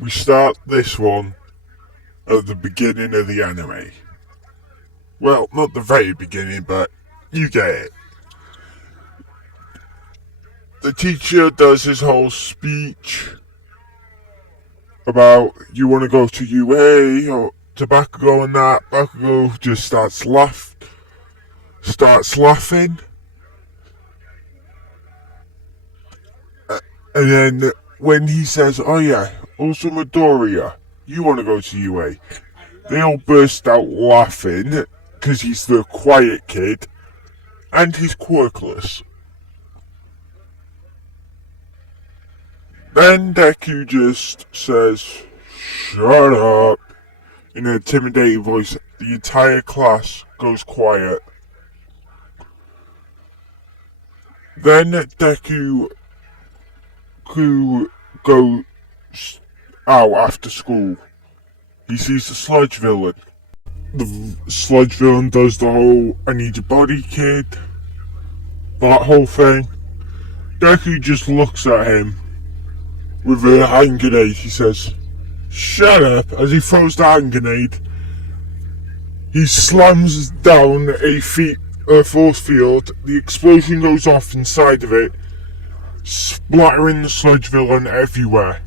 We start this one at the beginning of the anime. Well, not the very beginning, but you get it. The teacher does his whole speech about you want to go to UA or to Bakugo and that. Bakugo just starts laughing. And then when he says, oh yeah, also Midoriya, you want to go to UA, they all burst out laughing because he's the quiet kid and he's quirkless. Then Deku just says, shut up, in an intimidating voice. The entire class goes quiet. Then Deku goes out after school. He sees the sludge villain. The sludge villain does the whole I need your body kid, that whole thing. Deku just looks at him with a hand grenade. He says, shut up, as he throws the hand grenade. He slams down a force field. The explosion goes off inside of it, splattering the sludge villain everywhere.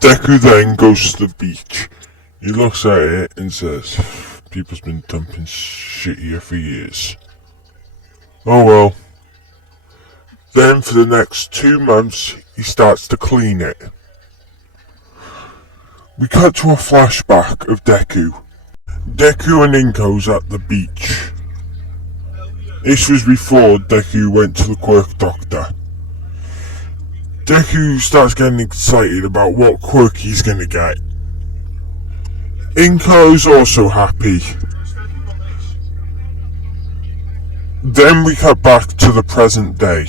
Deku then goes to the beach. He looks at it and says, people's been dumping shit here for years. Oh well. Then for the next 2 months, he starts to clean it. We cut to a flashback of Deku. Deku and Inko's at the beach. This was before Deku went to the quirk doctor. Deku starts getting excited about what quirk he's gonna get. Inko's also happy. Then we cut back to the present day.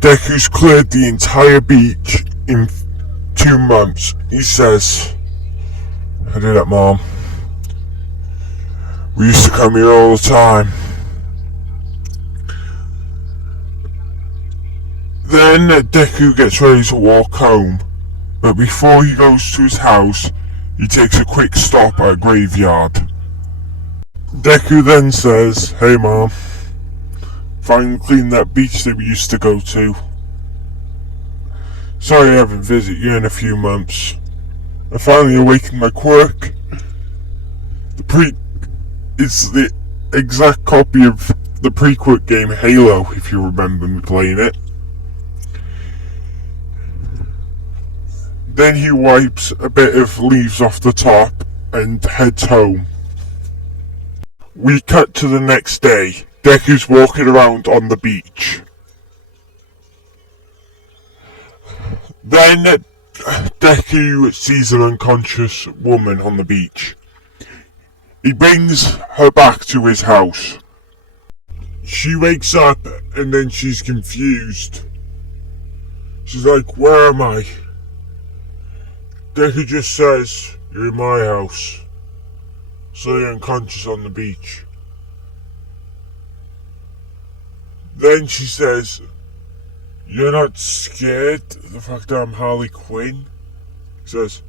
Deku's cleared the entire beach in 2 months. He says, I did it, Mom. We used to come here all the time. Then Deku gets ready to walk home, but before he goes to his house, he takes a quick stop at a graveyard. Deku then says, hey Mom, finally cleaned that beach that we used to go to. Sorry I haven't visited you in a few months. I finally awakened my quirk. It's the exact copy of the pre-quirk game Halo, if you remember me playing it. Then he wipes a bit of leaves off the top and heads home. We cut to the next day. Deku's walking around on the beach. Then Deku sees an unconscious woman on the beach. He brings her back to his house. She wakes up and then she's confused. She's like, where am I? Deku just says, you're in my house. So you're unconscious on the beach. Then she says, you're not scared of the fact that I'm Harley Quinn? He says,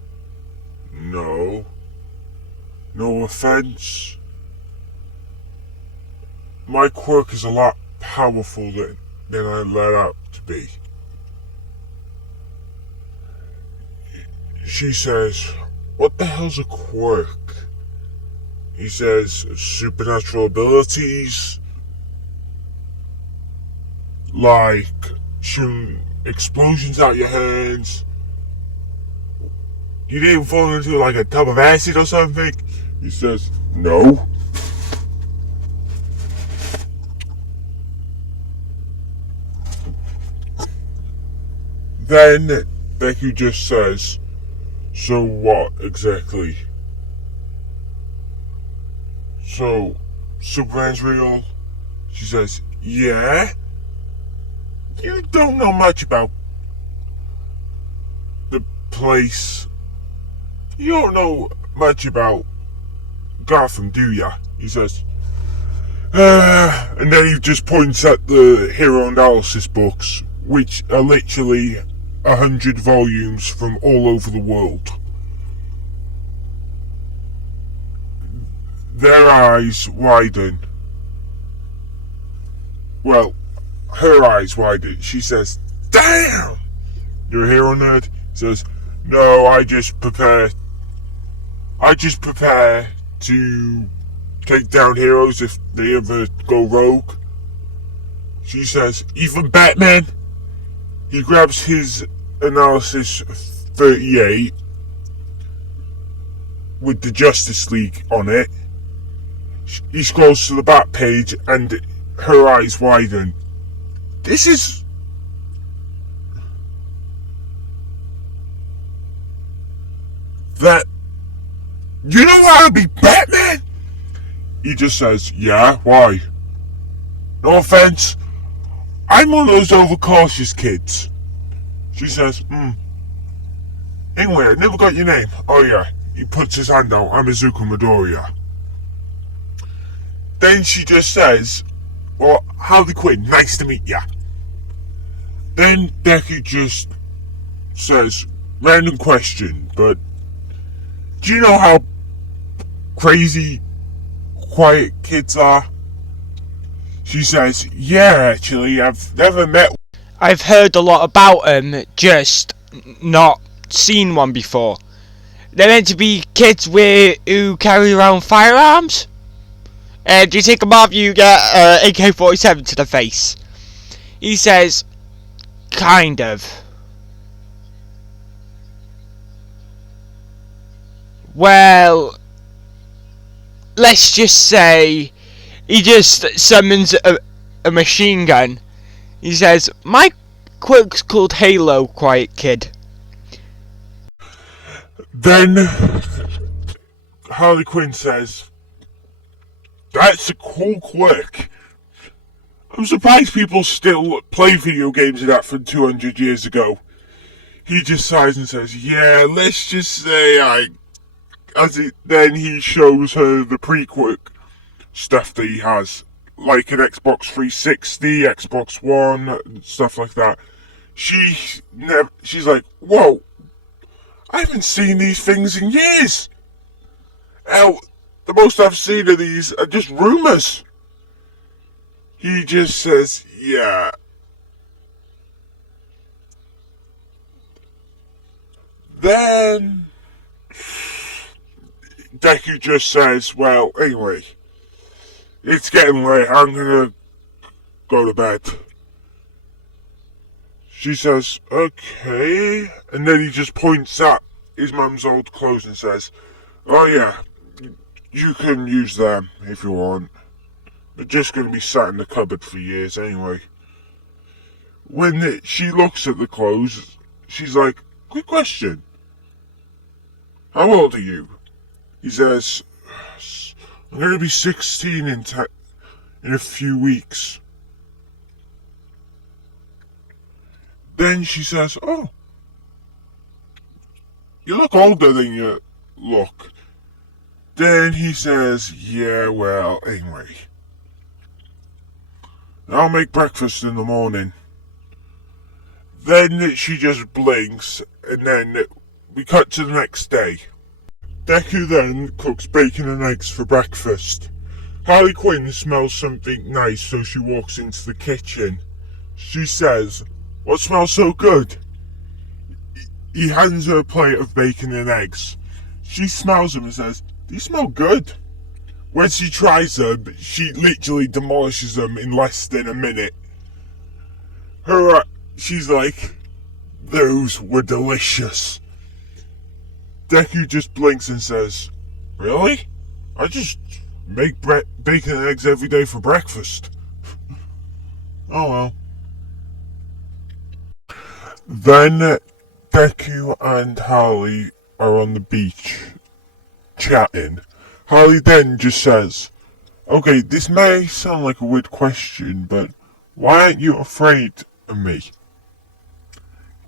no. No offense. My quirk is a lot powerful than I let out to be. She says, what the hell's a quirk? He says, supernatural abilities, like shooting explosions out your hands. You didn't fall into like a tub of acid or something? He says, no. Then Deku just says, so what exactly? So, Superman's real? She says, yeah? You don't know much about the place. You don't know much about Gotham, do ya? He says, and then he just points at the hero analysis books, which are literally 100 volumes from all over the world. Their eyes widen. Well, her eyes widen. She says, "Damn! You're a hero nerd?" He says, "No, I just prepare to take down heroes if they ever go rogue." She says, "Even Batman?" He grabs his Analysis 38 with the Justice League on it. He scrolls to the back page and her eyes widen. This is... that... You know how to be Batman? He just says, "Yeah, why?" "No offense, I'm one of those overcautious kids." She says, "Anyway, I never got your name." "Oh yeah." He puts his hand out. "I'm Izuku Midoriya." Then she just says, "Well, Harley Quinn, nice to meet ya." Then Deku just says, "Random question, but do you know how crazy quiet kids are?" She says, "Yeah, actually, I've never met..." I've heard a lot about them, just not seen one before. They're meant to be kids who carry around firearms. And you take them off, you get AK-47 to the face. He says, kind of. Well, let's just say he just summons a machine gun. He says, "My quirk's called Halo, quiet kid." Then Harley Quinn says, "That's a cool quirk. I'm surprised people still play video games of that from 200 years ago." He just sighs and says, "Yeah, let's just say then he shows her the pre-quirk stuff that he has, like an Xbox 360, Xbox One, stuff like that. She's like, "Whoa, I haven't seen these things in years. Hell, the most I've seen of these are just rumors." He just says, "Yeah." Then Deku just says, "Well, anyway, it's getting late. I'm gonna go to bed." She says, "Okay." And then he just points at his mum's old clothes and says, "Oh yeah, you can use them if you want. They're just going to be sat in the cupboard for years anyway." When she looks at the clothes, she's like, "Quick question. How old are you?" He says, "I'm going to be 16 in a few weeks." Then she says, "Oh, you look older than you look." Then he says, "Yeah, well, anyway, I'll make breakfast in the morning." Then she just blinks, and then we cut to the next day. Deku then cooks bacon and eggs for breakfast. Harley Quinn smells something nice, so she walks into the kitchen. She says, "What smells so good?" He hands her a plate of bacon and eggs. She smells them and says, "These smell good." When she tries them, she literally demolishes them in less than a minute. She's like, "Those were delicious." Deku just blinks and says, "Really? I just make bacon and eggs every day for breakfast." Oh well. Then Deku and Harley are on the beach chatting. Harley then just says, "Okay, this may sound like a weird question, but why aren't you afraid of me?"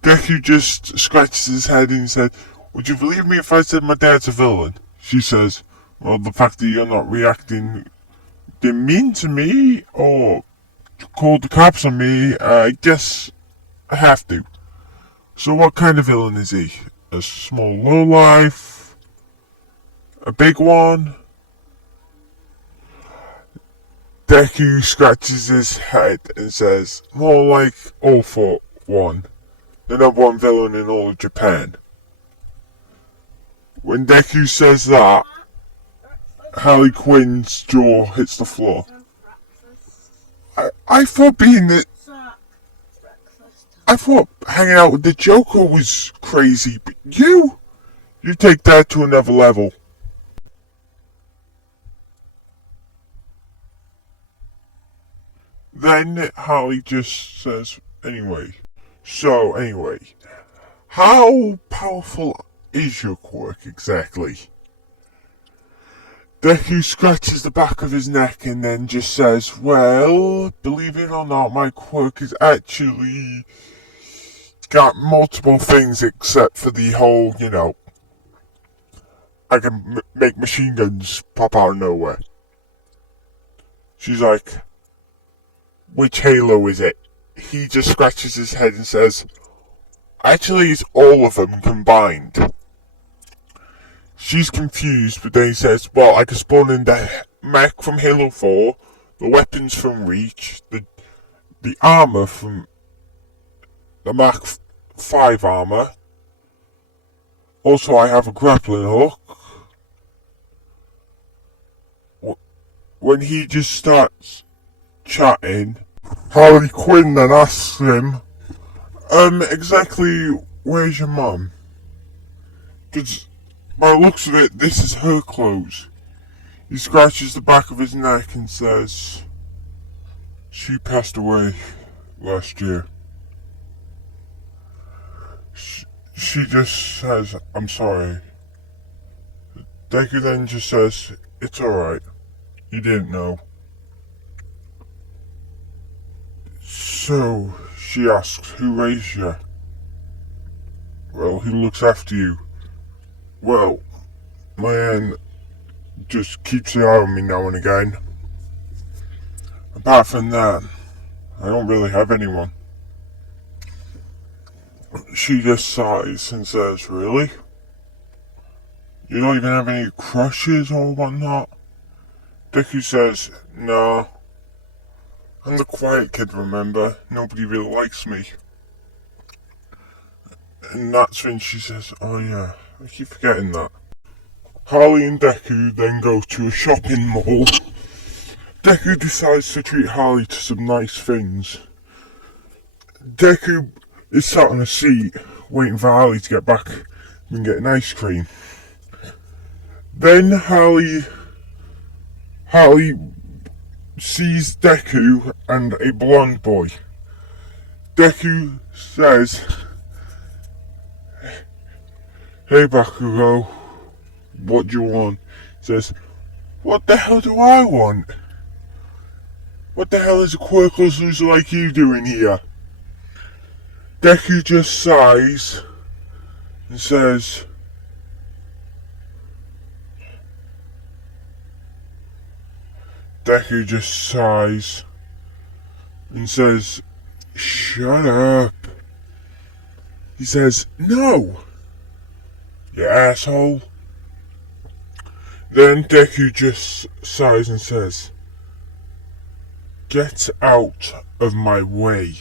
Deku just scratches his head and said, "Would you believe me if I said my dad's a villain?" She says, "Well, the fact that you're not reacting mean to me or called the cops on me, I guess I have to." So what kind of villain is he? A small lowlife? A big one? Deku scratches his head and says, more like All For One, the number one villain in all of Japan. When Deku says that, Harley Quinn's jaw hits the floor. I thought I thought hanging out with the Joker was crazy, but you take that to another level. Then Harley just says, anyway, how powerful is your quirk exactly? Deku scratches the back of his neck and then just says, well, believe it or not, my quirk is actually got multiple things except for the whole, I can make machine guns pop out of nowhere. She's like, which Halo is it? He just scratches his head and says, actually it's all of them combined. She's confused, but then he says, well, I can spawn in the mech from Halo 4, the weapons from Reach, the armor from the Mach 5 armor. Also, I have a grappling hook. When he just starts chatting, Harley Quinn then asks him, exactly where's your mum? Because by the looks of it, this is her clothes. He scratches the back of his neck and says, she passed away last year. She just says, I'm sorry. Deku then just says, it's alright. You didn't know. So, she asks, who raised you? Well, who looks after you? Well, my aunt just keeps an eye on me now and again. Apart from that, I don't really have anyone. She just sighs and says, really? You don't even have any crushes or whatnot? Deku says, no. I'm the quiet kid, remember? Nobody really likes me. And that's when she says, oh yeah, I keep forgetting that. Harley and Deku then go to a shopping mall. Deku decides to treat Harley to some nice things. Deku is sat on a seat, waiting for Harley to get back and get an ice cream. Then Harley sees Deku and a blonde boy. Deku says, hey Bakugo, what do you want? He says, what the hell do I want? What the hell is a quirkless loser like you doing here? Deku just sighs and says, shut up. He says, no, you asshole. Then Deku just sighs and says, get out of my way.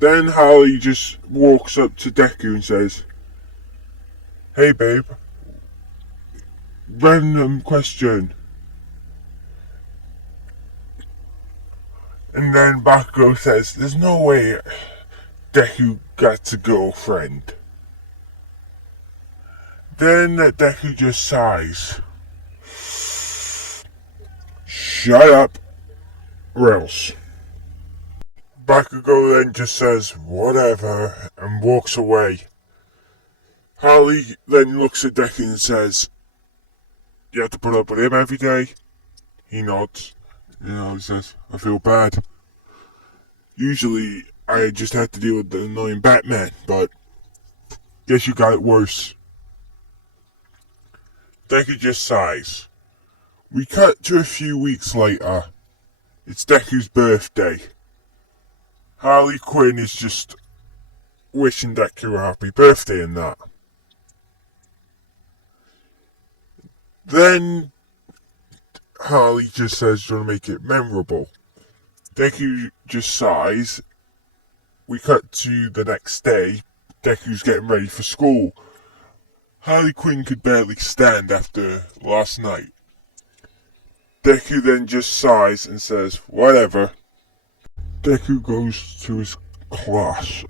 Then Harley just walks up to Deku and says, hey babe, random question. And then Bakugo says, there's no way Deku got a girlfriend. Then Deku just sighs. Shut up, or else. Bakugo then just says, whatever, and walks away. Harley then looks at Deku and says, you have to put up with him every day? He nods. He says, I feel bad. Usually, I just have to deal with the annoying Batman, but guess you got it worse. Deku just sighs. We cut to a few weeks later. It's Deku's birthday. Harley Quinn is just wishing Deku a happy birthday and that. Then Harley just says, "Do you want to make it memorable?" Deku just sighs. We cut to the next day. Deku's getting ready for school. Harley Quinn could barely stand after last night. Deku then just sighs and says, "Whatever." Deku goes to his class.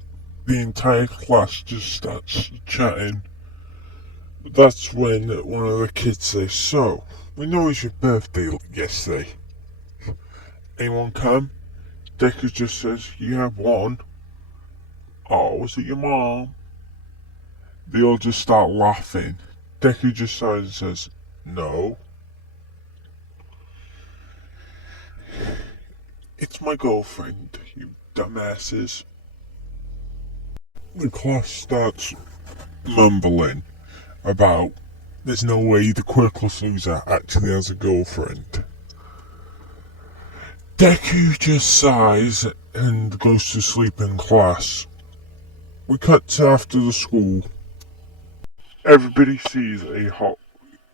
The entire class just starts chatting. That's when one of the kids says, "So, we know it's your birthday yesterday. Anyone come?" Deku just says, "Yeah, one." "Oh, was it your mom?" They all just start laughing. Deku just sighs and says, "No. It's my girlfriend, you dumbasses." The class starts mumbling about there's no way the quirkless loser actually has a girlfriend. Deku just sighs and goes to sleep in class. We cut to after the school. Everybody sees a hot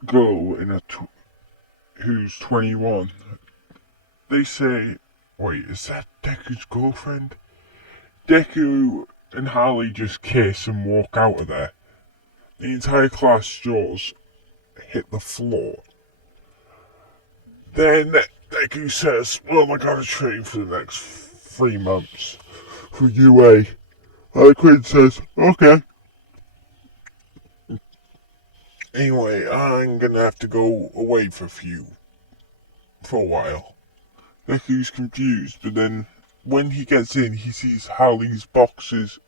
girl who's 21. They say, "Wait, is that Deku's girlfriend?" Deku and Harley just kiss and walk out of there. The entire class jaws hit the floor. Then Deku says, "Well, I gotta train for the next 3 months for UA." Harley Quinn says, "Okay." Anyway, I'm gonna have to go away for a while. Deku's confused, but then when he gets in, he sees Harley's boxes.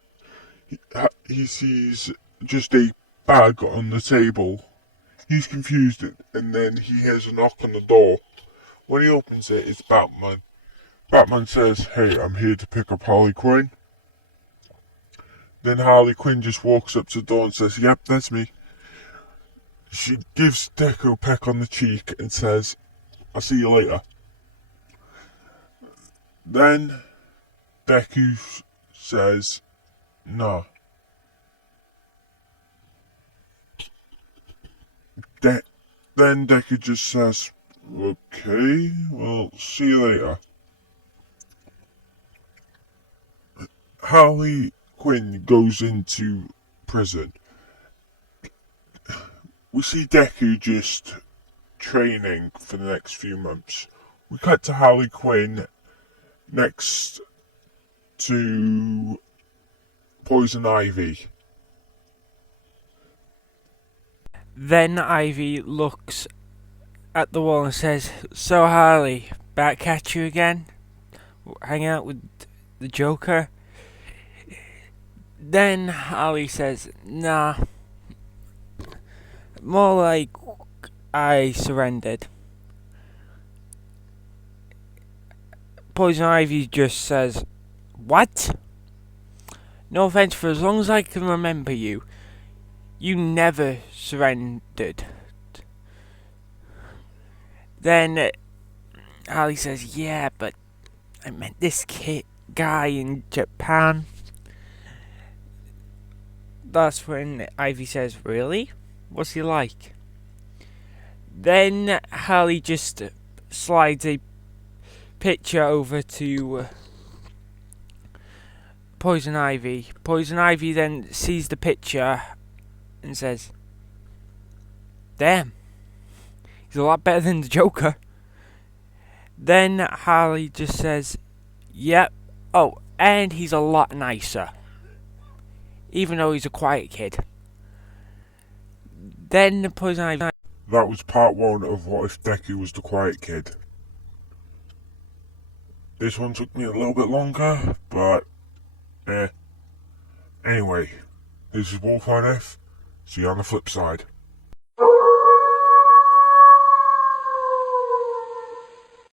He sees just a bag on the table. He's confused, and then he hears a knock on the door. When he opens it, it's Batman. Batman says, "Hey, I'm here to pick up Harley Quinn." Then Harley Quinn just walks up to the door and says, "Yep, that's me." She gives Deku a peck on the cheek and says, "I'll see you later." Then Deku says, "No." Then Deku just says, "Okay, well, see you later." Harley Quinn goes into prison. We see Deku just training for the next few months. We cut to Harley Quinn next to Poison Ivy. Then Ivy looks at the wall and says, "So Harley, back at you again? Hang out with the Joker?" Then Harley says, "Nah, more like I surrendered." Poison Ivy just says, "What? No offense, for as long as I can remember you, you never surrendered." Then Harley says, "Yeah, but I met this guy in Japan." That's when Ivy says, "Really? What's he like?" Then Harley just slides a picture over to Poison Ivy. Poison Ivy then sees the picture and says, "Damn, he's a lot better than the Joker." Then Harley just says, "Yep. Oh, and he's a lot nicer, even though he's a quiet kid." Then Poison Ivy. That was part one of What If Deku Was the Quiet Kid. This one took me a little bit longer, but anyway, this is Wolf F. See you on the flip side.